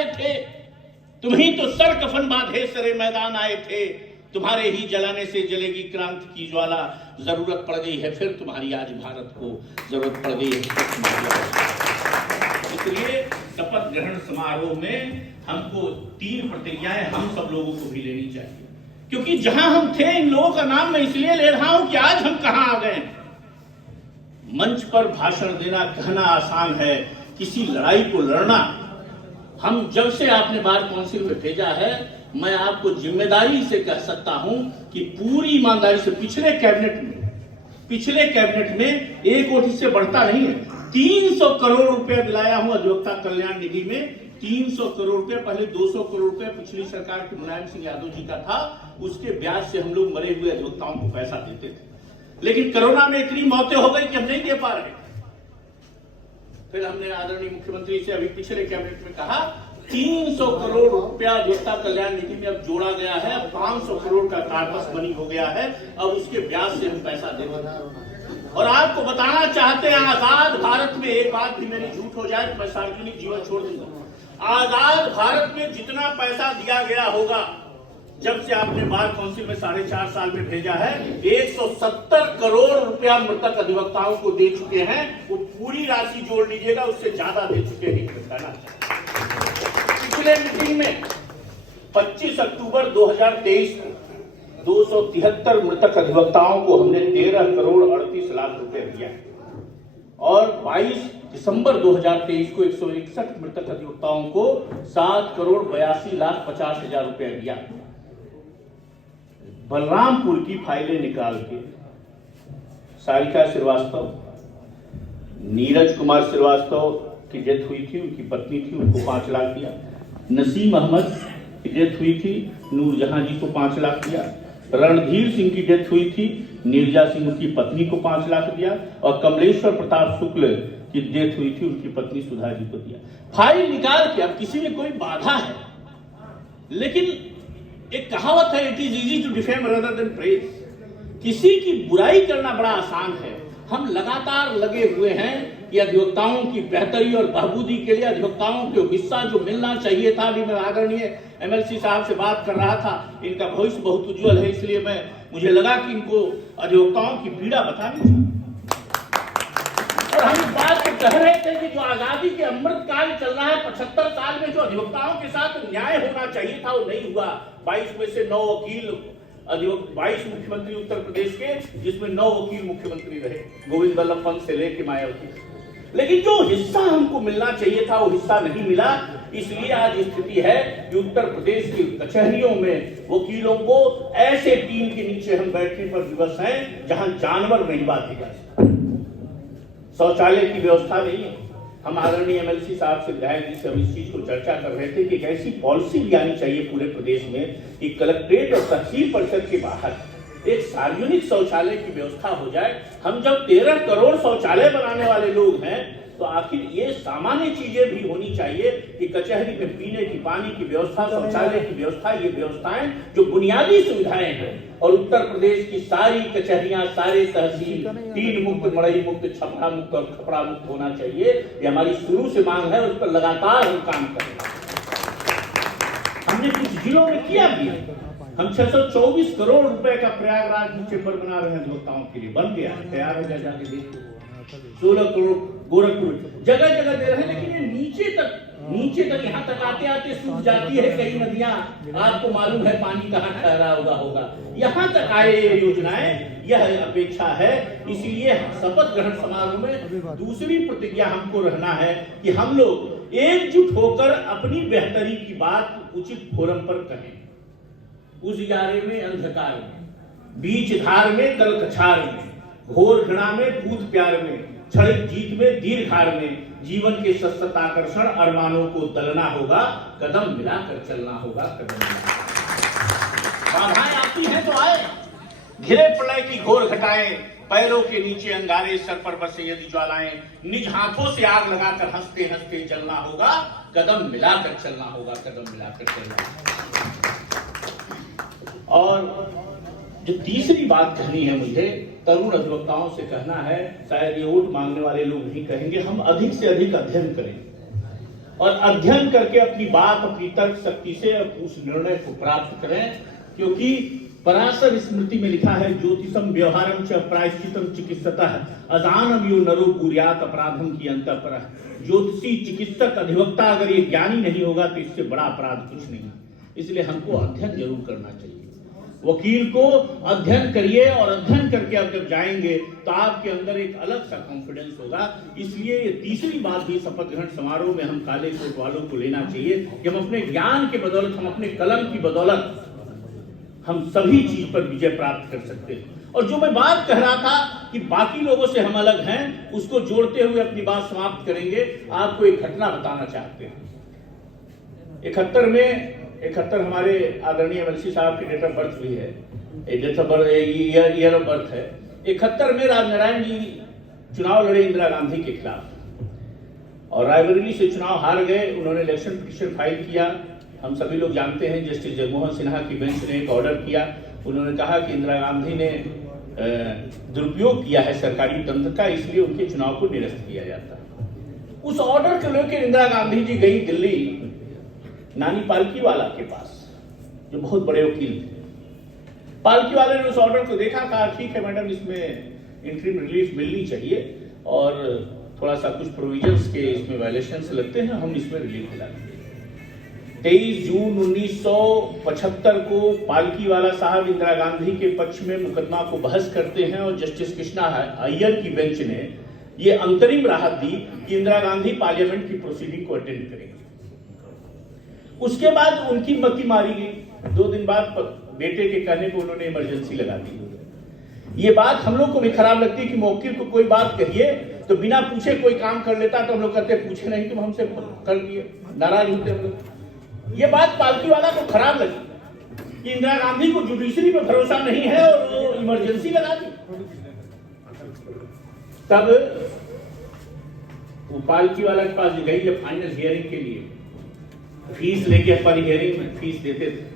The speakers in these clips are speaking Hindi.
आए थे, तुम ही तो सर कफन बांधे सरे मैदान आए थे, तुम्हारे ही जलाने से जलेगी क्रांति की ज्वाला, जरूरत पड़ गई है फिर तुम्हारी आज भारत को, जरूरत पड़ गई है इसलिए शपथ ग्रहण समारोह में हमको 3 प्रतिज्ञाएं हम सब लोगों को भी लेनी चाहिए, क्योंकि जहां हम थे, इन लोगों का नाम मैं इसलिए ले रहा हूं कि आज हम कहां आ गए। मंच पर भाषण देना कहना आसान है, किसी लड़ाई को लड़ना, हम जब से आपने बार काउंसिल में भेजा है, मैं आपको जिम्मेदारी से कह सकता हूं कि पूरी ईमानदारी से पिछले कैबिनेट में एक वोट इससे बढ़ता नहीं है। 300 करोड़ रुपए दिलाया हूं अधिवक्ता कल्याण निधि में, 300 करोड़ रुपए, पहले 200 करोड़ रुपए पिछली सरकार के मुलायम सिंह यादव जी का था, उसके ब्याज से हम लोग मरे हुए अधिवक्ताओं को पैसा देते थे, लेकिन कोरोना में इतनी मौतें हो गई कि हम नहीं दे पा रहे। फिर हमने आदरणीय मुख्यमंत्री से अभी पिछले कैबिनेट में कहा 300 करोड़ रुपया अधिवक्ता कल्याण निधि में अब जोड़ा गया है, 500 करोड़ का कार्पस मनी हो गया है, अब उसके ब्याज से हम पैसा देते हैं। और आपको बताना चाहते हैं, आजाद भारत में, एक बात भी मेरी झूठ हो जाए तो मैं सार्वजनिक जीवन छोड़ दूंगा, आजाद भारत में जितना पैसा दिया गया होगा, जब से आपने बार काउंसिल में 4.5 साल में भेजा है, 170 करोड़ रुपया मृतक अधिवक्ताओं को दे चुके हैं। वो पूरी राशि जोड़ लीजिएगा, उससे ज्यादा दे चुके हैं। पिछले मीटिंग में 25 अक्टूबर 2023 को 273 मृतक अधिवक्ताओं को हमने 13 करोड़ 38 लाख रुपए दिया, और 22 दिसंबर 2023 को 161 मृतक अधिवक्ताओं को 7 करोड़ 82 लाख 50 हजार रुपए दिया। बलरामपुर की फाइलें निकाल के सारिका श्रीवास्तव, नीरज कुमार श्रीवास्तव की डेथ हुई थी, उनकी पत्नी थी, उनको 5 लाख दिया। नसीम अहमद की डेथ हुई थी, नूरजहां जी को 5 लाख दिया। रणधीर सिंह की डेथ हुई थी, नीरजा सिंह की पत्नी को 5 लाख दिया, और कमलेश्वर प्रताप शुक्ल की डेथ हुई थी, उनकी पत्नी सुधा जी को दिया। फाइल निकाल के, अब किसी में कोई बाधा है, लेकिन एक कहावत है, it is easy to defame rather than praise. किसी की बुराई करना बड़ा आसान है। हम लगातार लगे हुए हैं कि अधिवक्ताओं की बेहतरी और बहबूदी के लिए अधिवक्ताओं को हिस्सा जो मिलना चाहिए था। अभी मैं आदरणीय एमएलसी साहब से बात कर रहा था, इनका भविष्य बहुत उज्जवल है, इसलिए मुझे लगा कि इनको अधिवक्ताओं की पीड़ा बतानी चाहिए। और हम इस बात को कह रहे थे कि जो आजादी के अमृत काल चल रहा है, 75 साल में जो अधिवक्ताओं के साथ न्याय होना चाहिए था वो नहीं हुआ। 22 में से 9 वकील 22 मुख्यमंत्री उत्तर प्रदेश के, जिसमें 9 वकील मुख्यमंत्री रहे, गोविंद वल्लभ पंत से लेकर मायावती, लेकिन जो हिस्सा हमको मिलना चाहिए था वो हिस्सा नहीं मिला। इसलिए आज स्थिति है कि उत्तर प्रदेश की कचहरियों में वकीलों को ऐसे टीम के नीचे हम बैठने पर विवश हैं जहां जानवर नहीं बांधे जा सकते, शौचालय की व्यवस्था नहीं है। हम आदरणीय एमएलसी साहब से, विधायक जी से हम इस चीज को चर्चा कर रहे थे कि एक ऐसी पॉलिसी भी आनी चाहिए पूरे प्रदेश में कि कलेक्ट्रेट और तहसील परिषद के बाहर एक सार्वजनिक शौचालय की व्यवस्था हो जाए। हम जब 13 करोड़ शौचालय बनाने वाले लोग हैं, तो आखिर ये सामान्य चीजें भी होनी चाहिए कि कचहरी में पीने की पानी की व्यवस्था, शौचालय की व्यवस्था, ये व्यवस्थाएं जो बुनियादी सुविधाएं हैं। और उत्तर प्रदेश की सारी कचहरियां, सारे तहसील टीन मुक्त, मड़ई मुक्त, छपरा मुक्त और खपड़ा मुक्त होना चाहिए। ये हमारी शुरू से मांग है, उस पर लगातार हम काम कर रहे हैं। हमने कुछ जिलों में किया भी है। हम 624 करोड़ रुपए का प्रयागराज में चेंबर बना रहे हैं अधिवक्ताओं के लिए, बन गया है, तैयार हो गया, जाके देखो। 16 करोड़ गोरखपुर, जगह जगह दे रहे हैं, लेकिन ये नीचे तक यहाँ तक आते आते सूख जाती है कई नदियां। आपको मालूम है पानी कहाँ ठहरा होगा। यहाँ तक आए ये योजनाएं, यह अपेक्षा है। इसीलिए शपथ ग्रहण समारोह में दूसरी प्रतिज्ञा हमको रहना है कि हम लोग एकजुट होकर अपनी बेहतरी की बात उचित फोरम पर कहें। उजियारे में अंधकार में, बीच धार में कल कछार में, घोर घृणा में भूत प्यार में, क्षणिक जीत में दीर्घार में, जीवन के सतत आकर्षण अरमानों को दलना होगा, कदम मिलाकर चलना होगा, कदम मिलाकर। बाधाएं आती हैं तो आए, घिरे प्रलय की घोर घटाएं, पैरों के नीचे अंगारे, सर पर बसे यदि ज्वालाएं, निज हाथों से आग लगाकर हंसते हंसते जलना होगा, कदम मिलाकर चलना होगा, कदम मिलाकर चलना होगा। और जो तीसरी बात कहनी है मुझे, तरुण अधिवक्ताओं से कहना है, शायद ये वोट मांगने वाले लोग नहीं कहेंगे, हम अधिक से अधिक अध्ययन करें। और अध्ययन करके अपनी बात, अपनी तर्क शक्ति से उस निर्णय को प्राप्त करें, क्योंकि पराशर स्मृति में लिखा है, ज्योतिषम व्यवहारम च प्रायश्चितम चिकित्सतः अजानम यो नरो कुर्यात अपराधम की अंतःपरः। ज्योतिषी, चिकित्सक, अधिवक्ता अगर ये ज्ञानी नहीं होगा तो इससे बड़ा अपराध कुछ नहीं। इसलिए हमको अध्ययन जरूर करना चाहिए। वकील को अध्ययन करिए, और अध्ययन करके आप जब जाएंगे तो आपके अंदर एक अलग सा कॉन्फिडेंस होगा। इसलिए ये तीसरी बात भी शपथ ग्रहण समारोह में हम काले कोट वालों को लेना चाहिए कि हम अपने ज्ञान के बदौलत, हम अपने कलम की बदौलत हम सभी चीज पर विजय प्राप्त कर सकते हैं। और जो मैं बात कह रहा था कि बाकी लोगों से हम अलग हैं, उसको जोड़ते हुए अपनी बात समाप्त करेंगे। आपको एक घटना बताना चाहते हैं। 71 हमारे आदरणीय एमएलसी साहब की डेट ऑफ बर्थ भी है, date of birth, year of birth है। 71 में राजनारायण जी चुनाव लड़े इंदिरा गांधी के खिलाफ और रायबरेली से चुनाव हार गए। उन्होंने इलेक्शन पिटीशन फाइल किया। हम सभी लोग जानते हैं, जस्टिस जगमोहन सिन्हा की बेंच ने एक ऑर्डर किया। उन्होंने कहा कि इंदिरा गांधी ने दुरुपयोग किया है सरकारी तंत्र का, इसलिए उनके चुनाव को निरस्त किया जाता है। उस ऑर्डर को लेकर इंदिरा गांधी जी गई दिल्ली नानी पालकीवाला के पास, जो बहुत बड़े वकील थे। पालकीवाला ने उस ऑर्डर को देखा, कहा ठीक है मैडम, इसमें इंटरिम रिलीफ मिलनी चाहिए और थोड़ा सा कुछ प्रोविजंस के इसमें वायलेशंस लगते हैं, हम इसमें रिलीफ दिलाएंगे। 23 जून 1975 को पालकीवाला साहब इंदिरा गांधी के पक्ष में मुकदमा को बहस करते हैं और जस्टिस कृष्णा अय्यर की बेंच ने ये अंतरिम राहत दी कि इंदिरा गांधी पार्लियामेंट की प्रोसीडिंग को अटेंड करेंगे। उसके बाद उनकी मक्की मारी गई। 2 दिन बाद बेटे के कहने पर उन्होंने इमरजेंसी लगा दी। ये बात हम लोग को भी खराब लगती है कि वकील को कोई बात कहिए तो बिना पूछे कोई काम कर लेता, तो हम लोग कहते पूछे नहीं तुम हमसे कर दिए, नाराज होते हम लोग। ये बात पालकीवाला को खराब लगी कि इंदिरा गांधी को जुडिशरी पे भरोसा नहीं है और वो इमरजेंसी लगा दी। तब वो पालकीवाला के पास गई जब फाइनल हियरिंग के लिए, फीस लेके पर हियरिंग में फीस देते थे।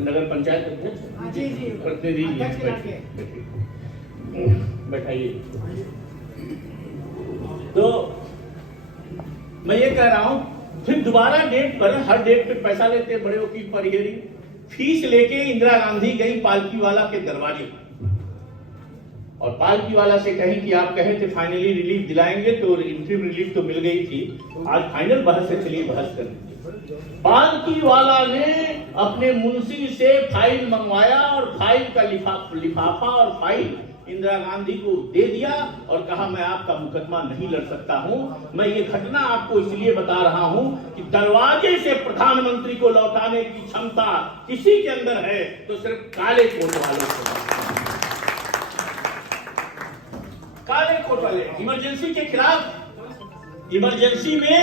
नगर पंचायत प्रतिनिधि बैठाइए। तो मैं ये कह रहा हूं, फिर दोबारा डेट पर, हर डेट पे पैसा लेते बड़े वकील पर हियरिंग, फीस लेके इंदिरा गांधी गई पालकीवाला के दरवाजे और पालकीवाला से कही कि आप कहे थे फाइनली रिलीफ दिलाएंगे, तो इंटरिम रिलीफ तो मिल गई थी, आज फाइनल बहस है, चलिए बहस कर लीजिए। पालकीवाला ने अपने मुंशी से फाइल मंगवाया और फाइल का लिफाफा और फाइल इंदिरा गांधी को दे दिया और कहा मैं आपका मुकदमा नहीं लड़ सकता हूं। मैं ये घटना आपको इसलिए बता रहा हूं कि दरवाजे से प्रधानमंत्री को लौटाने की क्षमता किसी के अंदर है तो सिर्फ काले कोट वालों को। काले कोट वाले इमरजेंसी के खिलाफ, इमरजेंसी में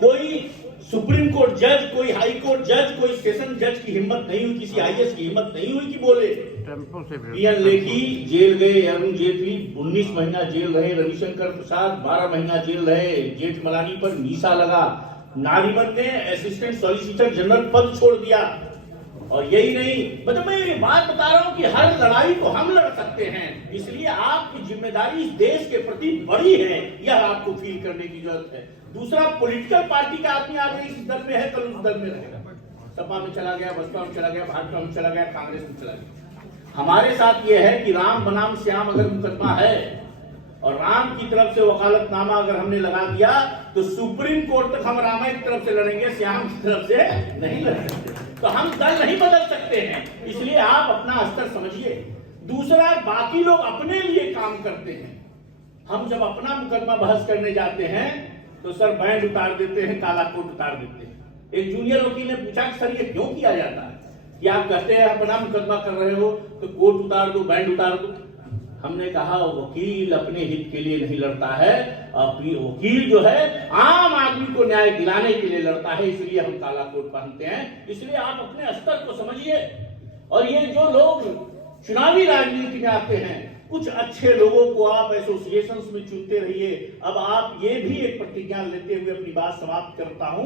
कोई सुप्रीम कोर्ट जज, कोई हाई कोर्ट जज, कोई सेशन जज की हिम्मत नहीं हुई, किसी आईएएस की हिम्मत नहीं हुई कि बोले। पीएन लेखी जेल गए, अरुण जेटली 19 महीना जेल रहे, रविशंकर प्रसाद 12 महीना जेल रहे, जेठमलानी पर मीसा लगा, नारीमन ने असिस्टेंट सॉलिसिटर जनरल पद छोड़ दिया। और यही नहीं, मतलब मैं ये बात बता रहा हूं कि हर लड़ाई को हम लड़ सकते हैं, इसलिए आपकी जिम्मेदारी इस देश के प्रति बड़ी है, यह आपको फील करने की जरूरत है। दूसरा, पॉलिटिकल पार्टी का आदमी आज इस दल में है, कल उस दल में रहेगा, सपा में चला गया, बसपा में चला गया, भाजपा में चला गया, कांग्रेस में चला गया। हमारे साथ यह है कि राम बनाम श्याम अगर मुकदमा है और राम की तरफ से वकालतनामा अगर हमने लगा दिया तो सुप्रीम कोर्ट तक हम रामा की तरफ से लड़ेंगे, श्याम की तरफ से नहीं लड़ सकते। तो हम दल नहीं बदल सकते हैं, इसलिए आप अपना स्तर समझिए। दूसरा, बाकी लोग अपने लिए काम करते हैं, हम जब अपना मुकदमा बहस करने जाते हैं तो सर बैंड उतार देते हैं, काला कोट उतार देते हैं। एक जूनियर वकील ने पूछा कि सर ये क्यों किया जाता है कि आप कहते हैं अपना मुकदमा कर रहे हो तो कोट उतार दो, बैंड उतार दो। हमने कहा वकील अपने हित के लिए नहीं लड़ता है, वकील जो है आम आदमी को न्याय दिलाने के लिए लड़ता है, इसलिए हम काला कोट पहनते हैं। इसलिए आप अपने स्तर को समझिए। और ये जो लोग चुनावी राजनीति में आते हैं, कुछ अच्छे लोगों को आप एसोसिएशंस में चुनते रहिए। अब आप ये भी एक प्रतिज्ञा लेते हुए अपनी बात समाप्त करता हूं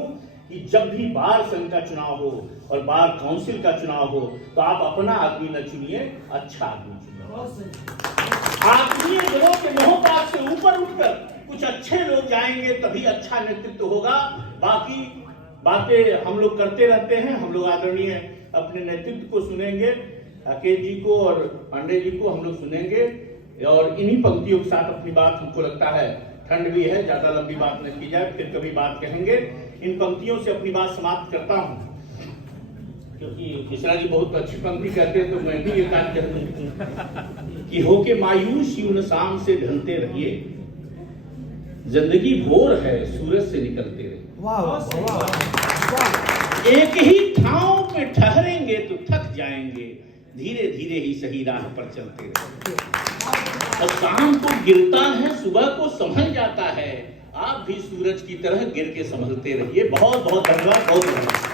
कि जब भी बार संघ का चुनाव हो और बार काउंसिल का चुनाव हो तो आप अपना आदमी न चुनिए, अच्छा आदमी चुनिए। आत्मीय जनों के मोहताज से ऊपर उठकर कुछ अच्छे लोग जाएंगे तभी अच्छा नेतृत्व होगा। बाकी बातें हम लोग करते रहते हैं। हम लोग आदरणीय अपने नेतृत्व को सुनेंगे, अकेल जी को और पांडे जी को हम लोग सुनेंगे और इन्हीं पंक्तियों के साथ अपनी बात, हमको लगता है ठंड भी है, ज्यादा लंबी बात न की जाए, फिर कभी बात कहेंगे। इन पंक्तियों से अपनी बात समाप्त करता हूं, क्योंकि मिश्रा जी बहुत अच्छी पंक्ति कहते हैं, तो मैं भी एक आध कह दूं कि होके मायूस यूं शाम से ढलते रहिए, जिंदगी भोर है सूरज से निकलते रहिए। एक ही ठाव पे ठहरेंगे तो थक जाएंगे, धीरे धीरे ही सही राह पर चलते रहिए। और शाम को गिरता है, सुबह को संभल जाता है, आप भी सूरज की तरह गिर के संभलते रहिए। बहुत बहुत धन्यवाद, बहुत धन्यवाद।